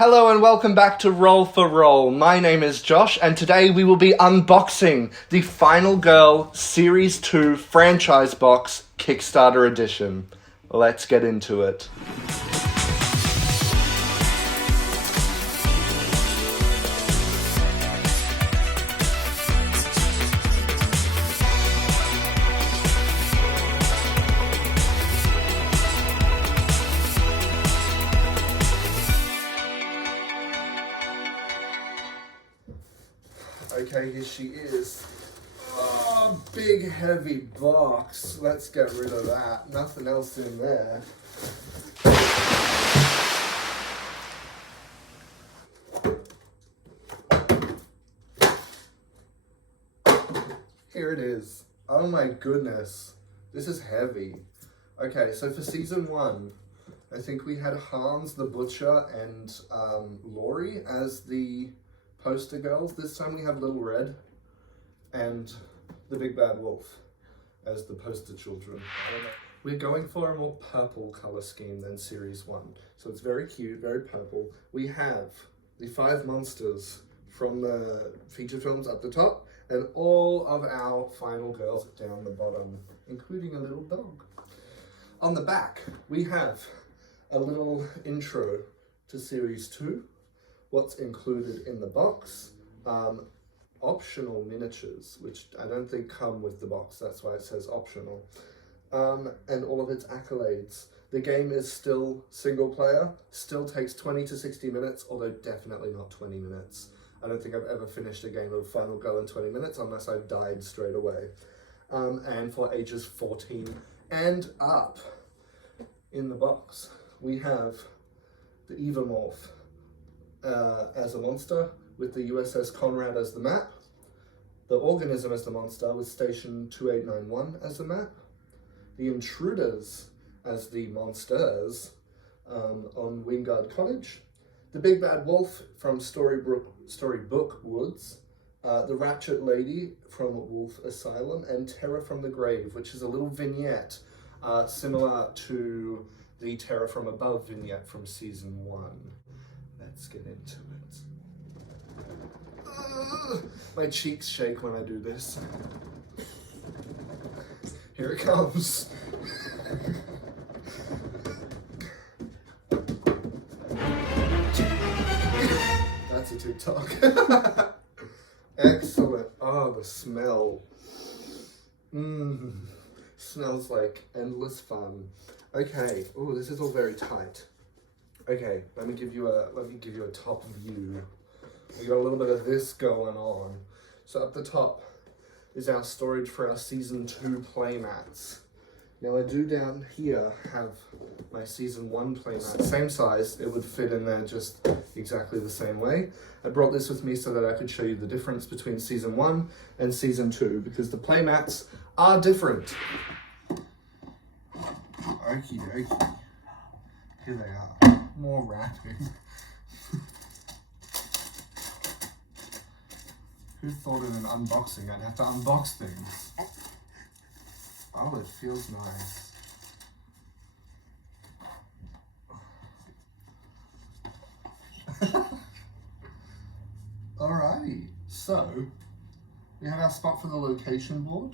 Hello and welcome back to Roll for Roll. My name is Josh and today we will be unboxing the Final Girl Series 2 Franchise Box Kickstarter Edition. Let's get into it. Okay, here she is. Oh, big heavy box. Let's get rid of that. Nothing else in there. Here it is. Oh my goodness. This is heavy. Okay, so for season 1, I think we had Hans the Butcher and Laurie as the poster girls. This time we have Little Red and the Big Bad Wolf as the poster children. We're going for a more purple color scheme than series 1. So it's very cute, very purple. We have the 5 monsters from the feature films at the top and all of our final girls down the bottom, including a little dog. On the back, we have a little intro to series 2. What's included in the box, optional miniatures, which I don't think come with the box, that's why it says optional, and all of its accolades. The game is still single player, still takes 20 to 60 minutes, although definitely not 20 minutes. I don't think I've ever finished a game of Final Girl in 20 minutes unless I've died straight away. And for ages 14 and up. In the box, we have the Evamorph as a monster, with the USS Conrad as the map, the Organism as the monster with Station 2891 as the map, the Intruders as the monsters on Wingard Cottage, the Big Bad Wolf from Storybook Woods, the Ratchet Lady from Wolf Asylum, and Terror from the Grave, which is a little vignette similar to the Terror from Above vignette from season 1. Let's get into it. My cheeks shake when I do this. Here it comes. That's a TikTok. Excellent. Oh, the smell. Smells like endless fun. Okay. Oh, this is all very tight. Okay, let me give you a top view. We got a little bit of this going on. So up the top is our storage for our season 2 playmats. Now I do down here have my season 1 playmat, same size. It would fit in there just exactly the same way. I brought this with me so that I could show you the difference between season 1 and season 2 because the playmats are different. Okie dokie. Here they are. More wrapping. Who thought in an unboxing I'd have to unbox things? Oh, it feels nice. Alrighty, so we have our spot for the location board.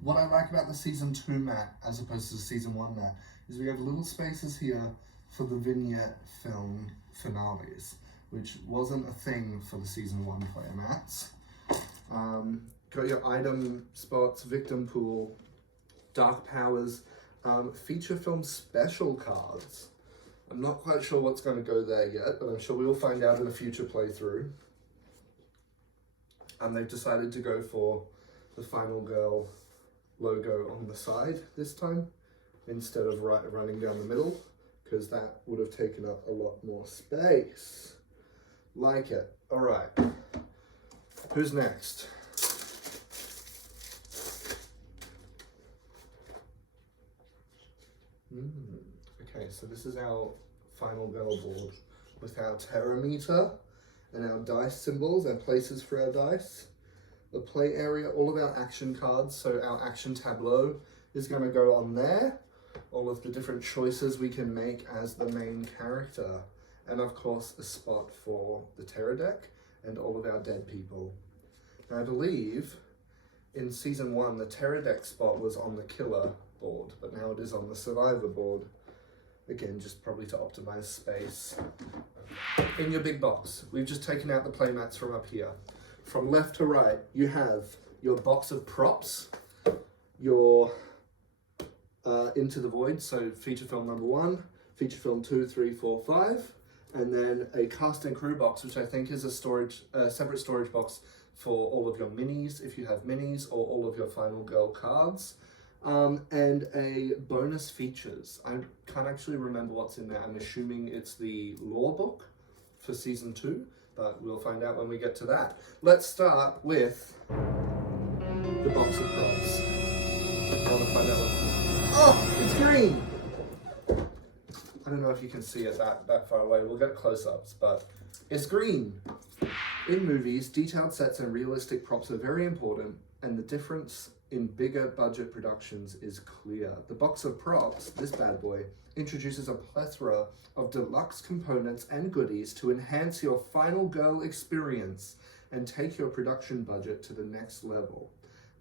What I like about the season 2 mat as opposed to the season 1 mat is we have little spaces here for the vignette film finales, which wasn't a thing for the season 1 player mats. Got your item spots, victim pool, dark powers, feature film special cards. I'm not quite sure what's going to go there yet, but I'm sure we will find out in a future playthrough. They've decided to go for the Final Girl logo on the side this time, instead of running down the middle, because that would have taken up a lot more space. Like it. All right. Who's next? Okay, so this is our Final Girl board with our terror meter and our dice symbols and places for our dice. The play area, all of our action cards, so our action tableau is going to go on there. All of the different choices we can make as the main character. and of course a spot for the terror deck and all of our dead people. And I believe in season 1 the terror deck spot was on the killer board, but now it is on the survivor board. Again, just probably to optimize space. In your big box, we've just taken out the playmats from up here. From left to right, you have your box of props, your Into the Void, so feature film number 1, feature film 2, 3, 4, 5, and then a cast and crew box, which I think is a separate storage box for all of your minis, if you have minis, or all of your final girl cards. And a bonus features. I can't actually remember what's in there. I'm assuming it's the lore book for season 2, but we'll find out when we get to that. Let's start with the box of props. I want to find out what's... Oh, it's green! I don't know if you can see it that far away. We'll get close-ups, but it's green. In movies, detailed sets and realistic props are very important, and the difference in bigger budget productions is clear. The box of props, this bad boy, introduces a plethora of deluxe components and goodies to enhance your final girl experience and take your production budget to the next level.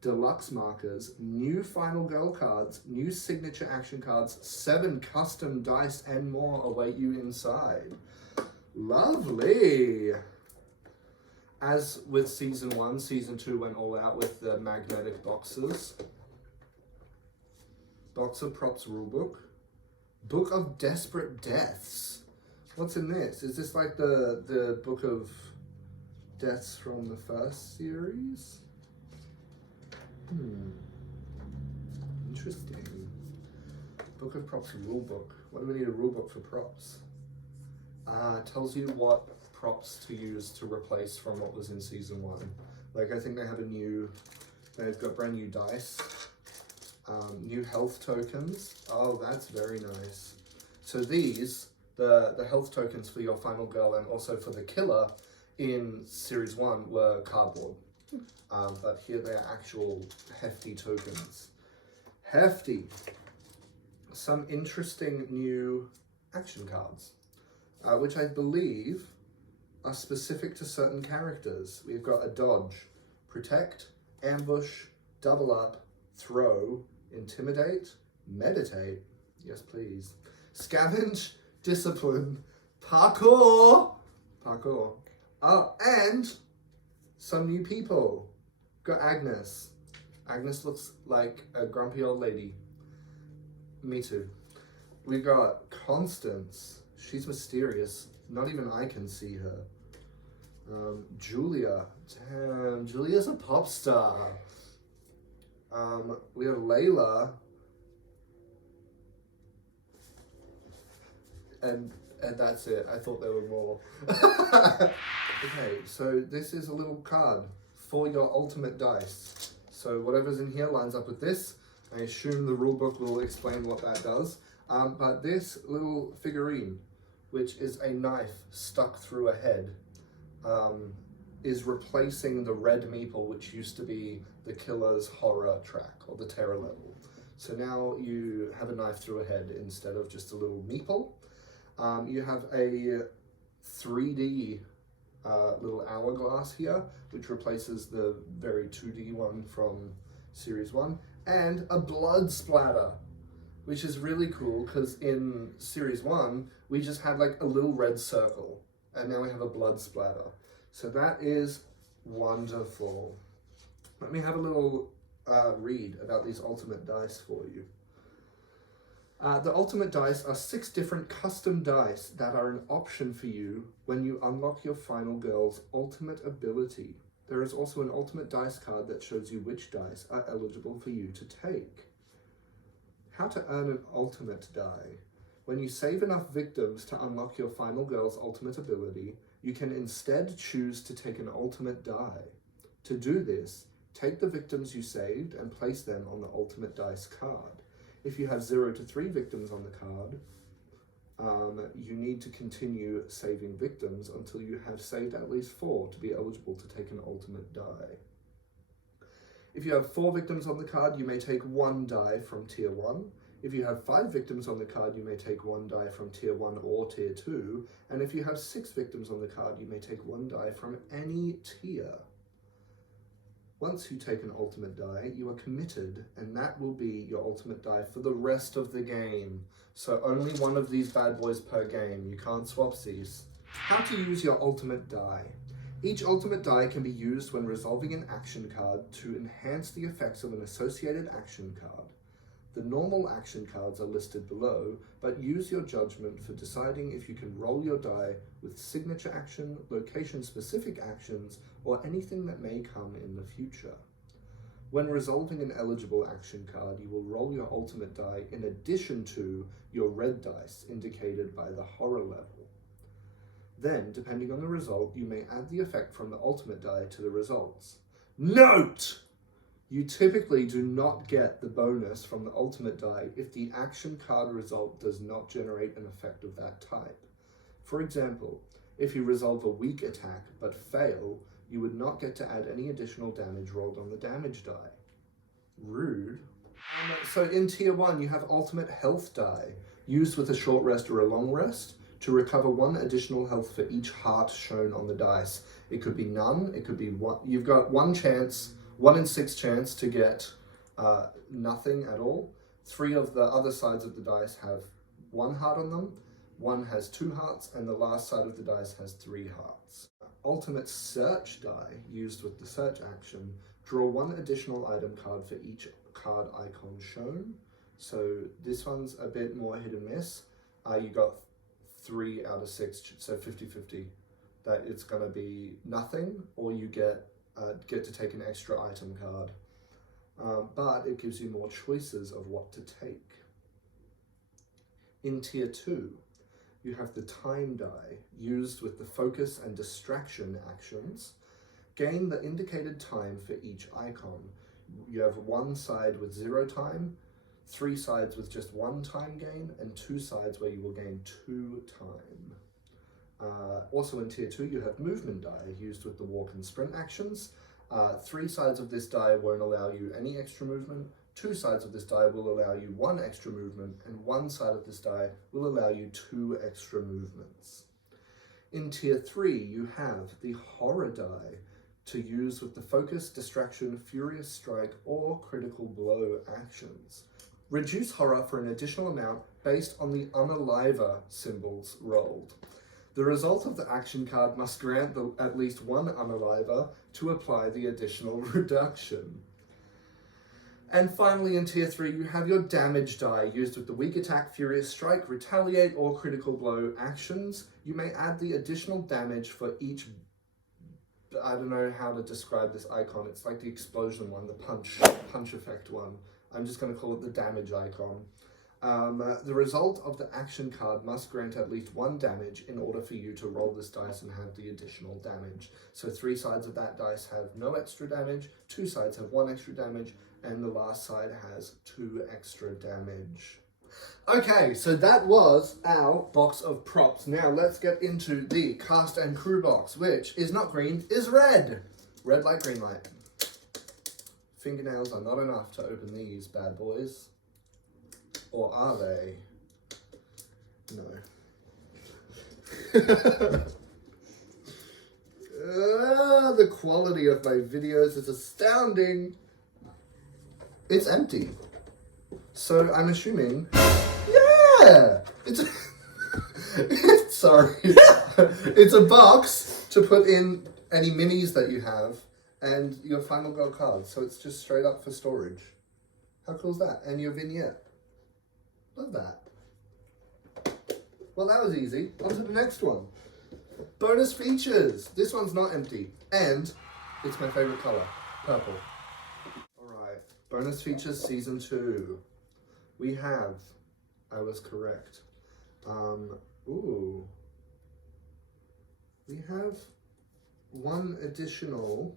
Deluxe markers, new final girl cards, new signature action cards, 7 custom dice and more await you inside. Lovely! As with season 1, season 2 went all out with the magnetic boxes. Box of props rulebook. Book of Desperate Deaths. What's in this? Is this like the book of deaths from the first series? Interesting. Book of props rulebook. What do we need a rulebook for props? Tells you what props to use to replace from what was in season 1. Like I think they've got brand new dice, new health tokens. Oh, that's very nice. So these, the health tokens for your final girl and also for the killer in series 1 were cardboard. But here they are actual hefty tokens. Hefty. Some interesting new action cards, which I believe are specific to certain characters. We've got a dodge, protect, ambush, double up, throw, intimidate, meditate, yes please, scavenge, discipline, parkour, and some new people. Got Agnes. Agnes looks like a grumpy old lady. Me too. We got Constance. She's mysterious. Not even I can see her. Julia. Damn, Julia's a pop star. We have Layla. And that's it. I thought there were more. Okay, so this is a little card for your ultimate dice. So whatever's in here lines up with this. I assume the rulebook will explain what that does. But this little figurine, which is a knife stuck through a head, is replacing the red meeple, which used to be the killer's horror track, or the terror level. So now you have a knife through a head instead of just a little meeple. You have a 3D little hourglass here, which replaces the very 2D one from Series 1, and a blood splatter, which is really cool because in Series 1, we just had like a little red circle, and now we have a blood splatter. So that is wonderful. Let me have a little read about these ultimate dice for you. The ultimate dice are 6 different custom dice that are an option for you when you unlock your final girl's ultimate ability. There is also an ultimate dice card that shows you which dice are eligible for you to take. How to earn an ultimate die. When you save enough victims to unlock your final girl's ultimate ability, you can instead choose to take an ultimate die. To do this, take the victims you saved and place them on the ultimate dice card. If you have 0 to 3 victims on the card, you need to continue saving victims until you have saved at least 4 to be eligible to take an ultimate die. If you have 4 victims on the card, you may take 1 die from tier 1. If you have 5 victims on the card, you may take 1 die from tier 1 or tier 2, and if you have 6 victims on the card, you may take 1 die from any tier. Once you take an ultimate die, you are committed, and that will be your ultimate die for the rest of the game. So only one of these bad boys per game. You can't swap these. How to use your ultimate die. Each ultimate die can be used when resolving an action card to enhance the effects of an associated action card. The normal action cards are listed below, but use your judgment for deciding if you can roll your die with signature action, location-specific actions, or anything that may come in the future. When resolving an eligible action card, you will roll your ultimate die in addition to your red dice indicated by the horror level. Then, depending on the result, you may add the effect from the ultimate die to the results. Note! You typically do not get the bonus from the ultimate die if the action card result does not generate an effect of that type. For example, if you resolve a weak attack but fail, you would not get to add any additional damage rolled on the damage die. Rude. So in tier 1 you have ultimate health die, used with a short rest or a long rest, to recover 1 additional health for each heart shown on the dice. It could be none, it could be 1. You've got 1 chance, 1 in 6 chance to get nothing at all. 3 of the other sides of the dice have 1 heart on them, 1 has 2 hearts, and the last side of the dice has 3 hearts. Ultimate search die, used with the search action, draw 1 additional item card for each card icon shown. So this one's a bit more hit and miss. You got 3 out of 6, so 50-50. That it's gonna be nothing, or you get to take an extra item card, but it gives you more choices of what to take. In tier 2, you have the time die, used with the focus and distraction actions. Gain the indicated time for each icon. You have 1 side with 0 time, 3 sides with just 1 time gain, and 2 sides where you will gain 2 time. Also in tier 2 you have movement die, used with the walk and sprint actions. 3 sides of this die won't allow you any extra movement, 2 sides of this die will allow you 1 extra movement, and 1 side of this die will allow you 2 extra movements. In tier 3 you have the horror die, to use with the focus, distraction, furious strike, or critical blow actions. Reduce horror for an additional amount based on the unaliver symbols rolled. The result of the action card must grant at least 1 unaliver to apply the additional reduction. And finally in tier 3 you have your damage die, used with the weak attack, furious strike, retaliate, or critical blow actions. You may add the additional damage for each, I don't know how to describe this icon, it's like the explosion one, the punch effect one. I'm just going to call it the damage icon. The result of the action card must grant at least 1 damage in order for you to roll this dice and have the additional damage. So 3 sides of that dice have no extra damage, 2 sides have 1 extra damage, and the last side has 2 extra damage. Okay, so that was our box of props. Now let's get into the cast and crew box, which is not green, is red. Red light, green light. Fingernails are not enough to open these bad boys. Or are they? No. The quality of my videos is astounding. It's empty. So I'm assuming, yeah, it's sorry. It's a box to put in any minis that you have and your final gold card. So it's just straight up for storage. How cool is that? And your vignette. Love that. Well, that was easy. On to the next one. Bonus features. This one's not empty. And it's my favorite color, purple. All right. Bonus features season 2. We have, I was correct. We have 1 additional.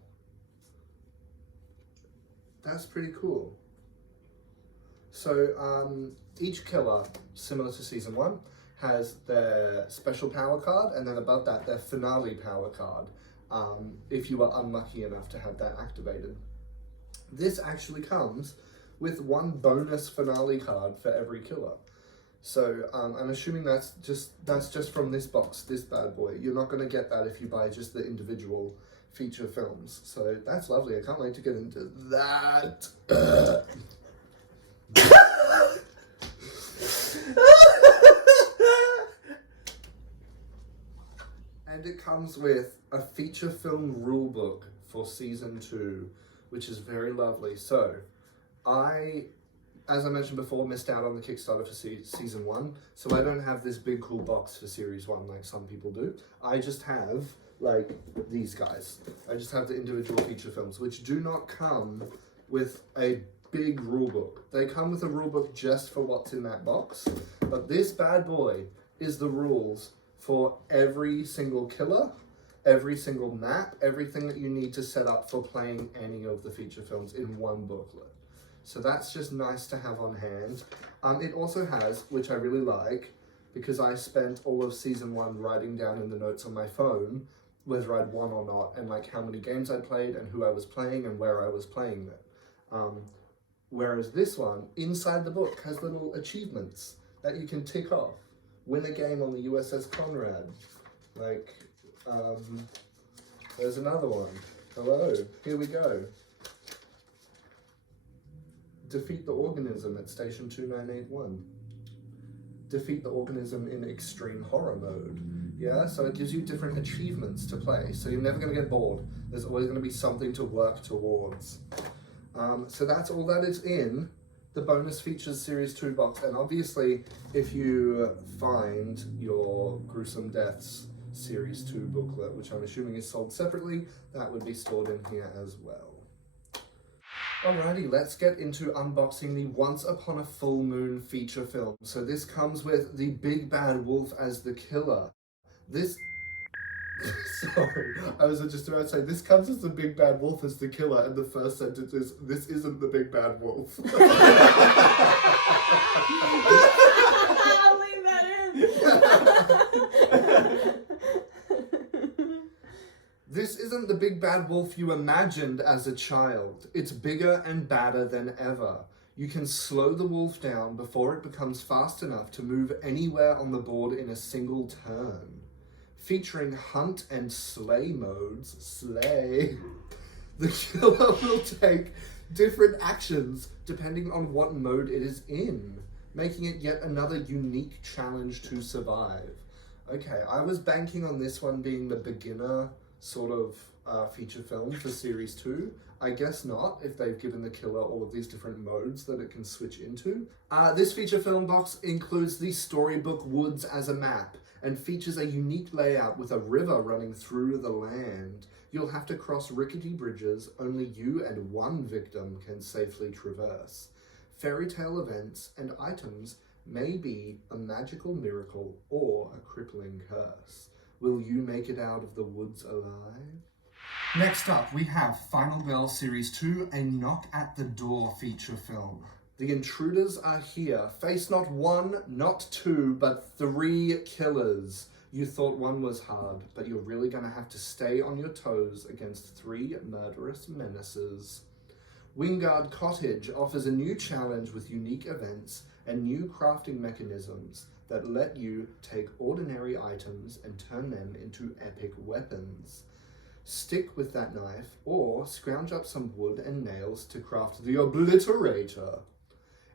That's pretty cool. So each killer, similar to season 1, has their special power card, and then above that their finale power card, if you are unlucky enough to have that activated. This actually comes with one bonus finale card for every killer. So I'm assuming that's just from this box, this bad boy. You're not going to get that if you buy just the individual feature films. So that's lovely. I can't wait to get into that. And it comes with a feature film rulebook for season 2, which is very lovely. So as I mentioned before, missed out on the Kickstarter for season 1, so I don't have this big cool box for series 1 like some people do. I just have like these guys. I just have the individual feature films, which do not come with a big rulebook. They come with a rulebook just for what's in that box, but this bad boy is the rules for every single killer, every single map, everything that you need to set up for playing any of the feature films in one booklet. So that's just nice to have on hand. It also has, which I really like, because I spent all of season 1 writing down in the notes on my phone whether I'd won or not, and like how many games I'd played and who I was playing and where I was playing them. Whereas this one, inside the book, has little achievements that you can tick off. Win a game on the USS Conrad. Like, there's another one. Hello, here we go. Defeat the organism at station 2981. Defeat the organism in extreme horror mode. Yeah, so it gives you different achievements to play. So you're never going to get bored. There's always going to be something to work towards. So that's all that is in the bonus features series 2 box. And obviously, if you find your gruesome deaths series 2 booklet, which I'm assuming is sold separately, that would be stored in here as well. Alrighty, let's get into unboxing the Once Upon a Full Moon feature film. So this comes with the big bad wolf as the killer. This... Sorry, I was just about to say, this comes as the big bad wolf as the killer, and the first sentence is, this isn't the big bad wolf. I'll leave that in. This isn't the big bad wolf you imagined as a child. It's bigger and badder than ever. You can slow the wolf down before it becomes fast enough to move anywhere on the board in a single turn. Featuring hunt and slay modes, the killer will take different actions depending on what mode it is in, making it yet another unique challenge to survive. Okay, I was banking on this one being the beginner sort of feature film for series 2. I guess not, if they've given the killer all of these different modes that it can switch into. This feature film box includes the storybook woods as a map and features a unique layout with a river running through the land. You'll have to cross rickety bridges only you and one victim can safely traverse. Fairy tale events and items may be a magical miracle or a crippling curse. Will you make it out of the woods alive? Next up, we have Final Girl Series 2, A Knock at the Door feature film. The intruders are here. Face not 1, not 2, but 3 killers. You thought one was hard, but you're really gonna have to stay on your toes against 3 murderous menaces. Wingard Cottage offers a new challenge with unique events and new crafting mechanisms that let you take ordinary items and turn them into epic weapons. Stick with that knife or scrounge up some wood and nails to craft the Obliterator.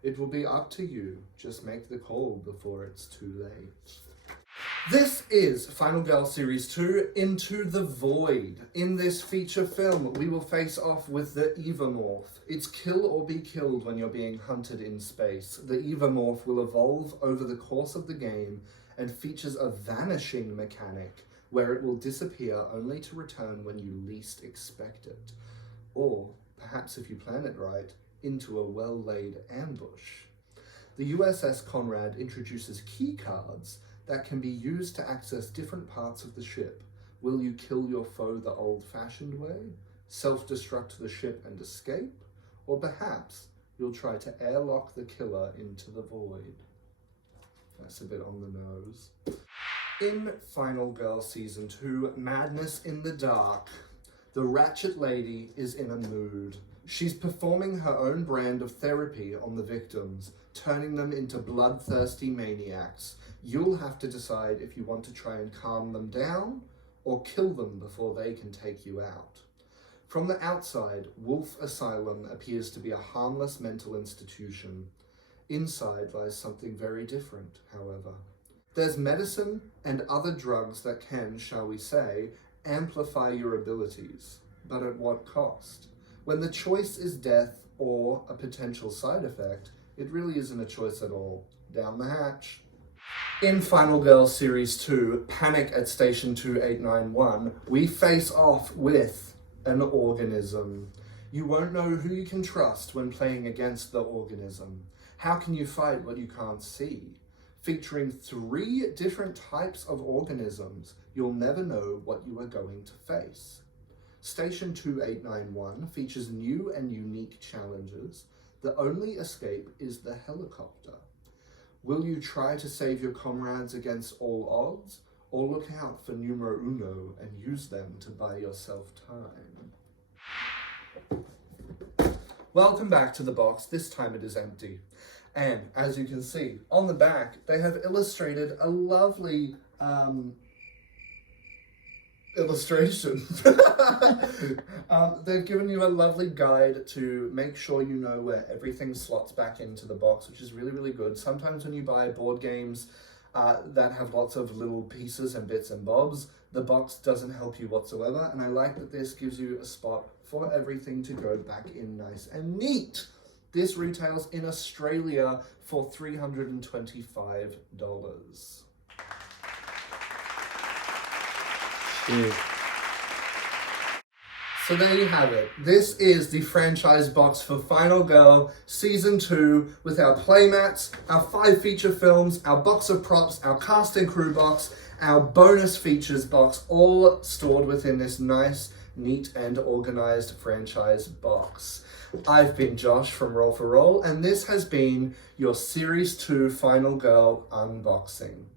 It will be up to you. Just make the call before it's too late. This is Final Girl Series 2, Into the Void. In this feature film, we will face off with the Evamorph. It's kill or be killed when you're being hunted in space. The Evamorph will evolve over the course of the game and features a vanishing mechanic where it will disappear only to return when you least expect it. Or, perhaps if you plan it right, into a well-laid ambush. The USS Conrad introduces key cards that can be used to access different parts of the ship. Will you kill your foe the old-fashioned way? Self-destruct the ship and escape? Or perhaps you'll try to airlock the killer into the void. That's a bit on the nose. In Final Girl Season 2, Madness in the Dark, the Ratchet Lady is in a mood. She's performing her own brand of therapy on the victims, turning them into bloodthirsty maniacs. You'll have to decide if you want to try and calm them down or kill them before they can take you out. From the outside, Wolf Asylum appears to be a harmless mental institution. Inside lies something very different, however. There's medicine and other drugs that can, shall we say, amplify your abilities. But at what cost? When the choice is death or a potential side effect, it really isn't a choice at all. Down the hatch. In Final Girl Series 2, Panic at Station 2891, we face off with an organism. You won't know who you can trust when playing against the organism. How can you fight what you can't see? Featuring 3 different types of organisms, you'll never know what you are going to face. Station 2891 features new and unique challenges. The only escape is the helicopter. Will you try to save your comrades against all odds, or look out for numero uno and use them to buy yourself time? Welcome back to the box. This time it is empty. And as you can see, on the back, they have illustrated a lovely illustration. They've given you a lovely guide to make sure you know where everything slots back into the box, which is really, really good. Sometimes when you buy board games that have lots of little pieces and bits and bobs, the box doesn't help you whatsoever, and I like that this gives you a spot for everything to go back in nice and neat. This retails in Australia for $325. So there you have it. This is the franchise box for Final Girl Season 2 with our playmats, our 5 feature films, our box of props, our cast and crew box, our bonus features box, all stored within this nice, neat and organized franchise box. I've been Josh from Roll for Roll, and this has been your Series 2 Final Girl unboxing.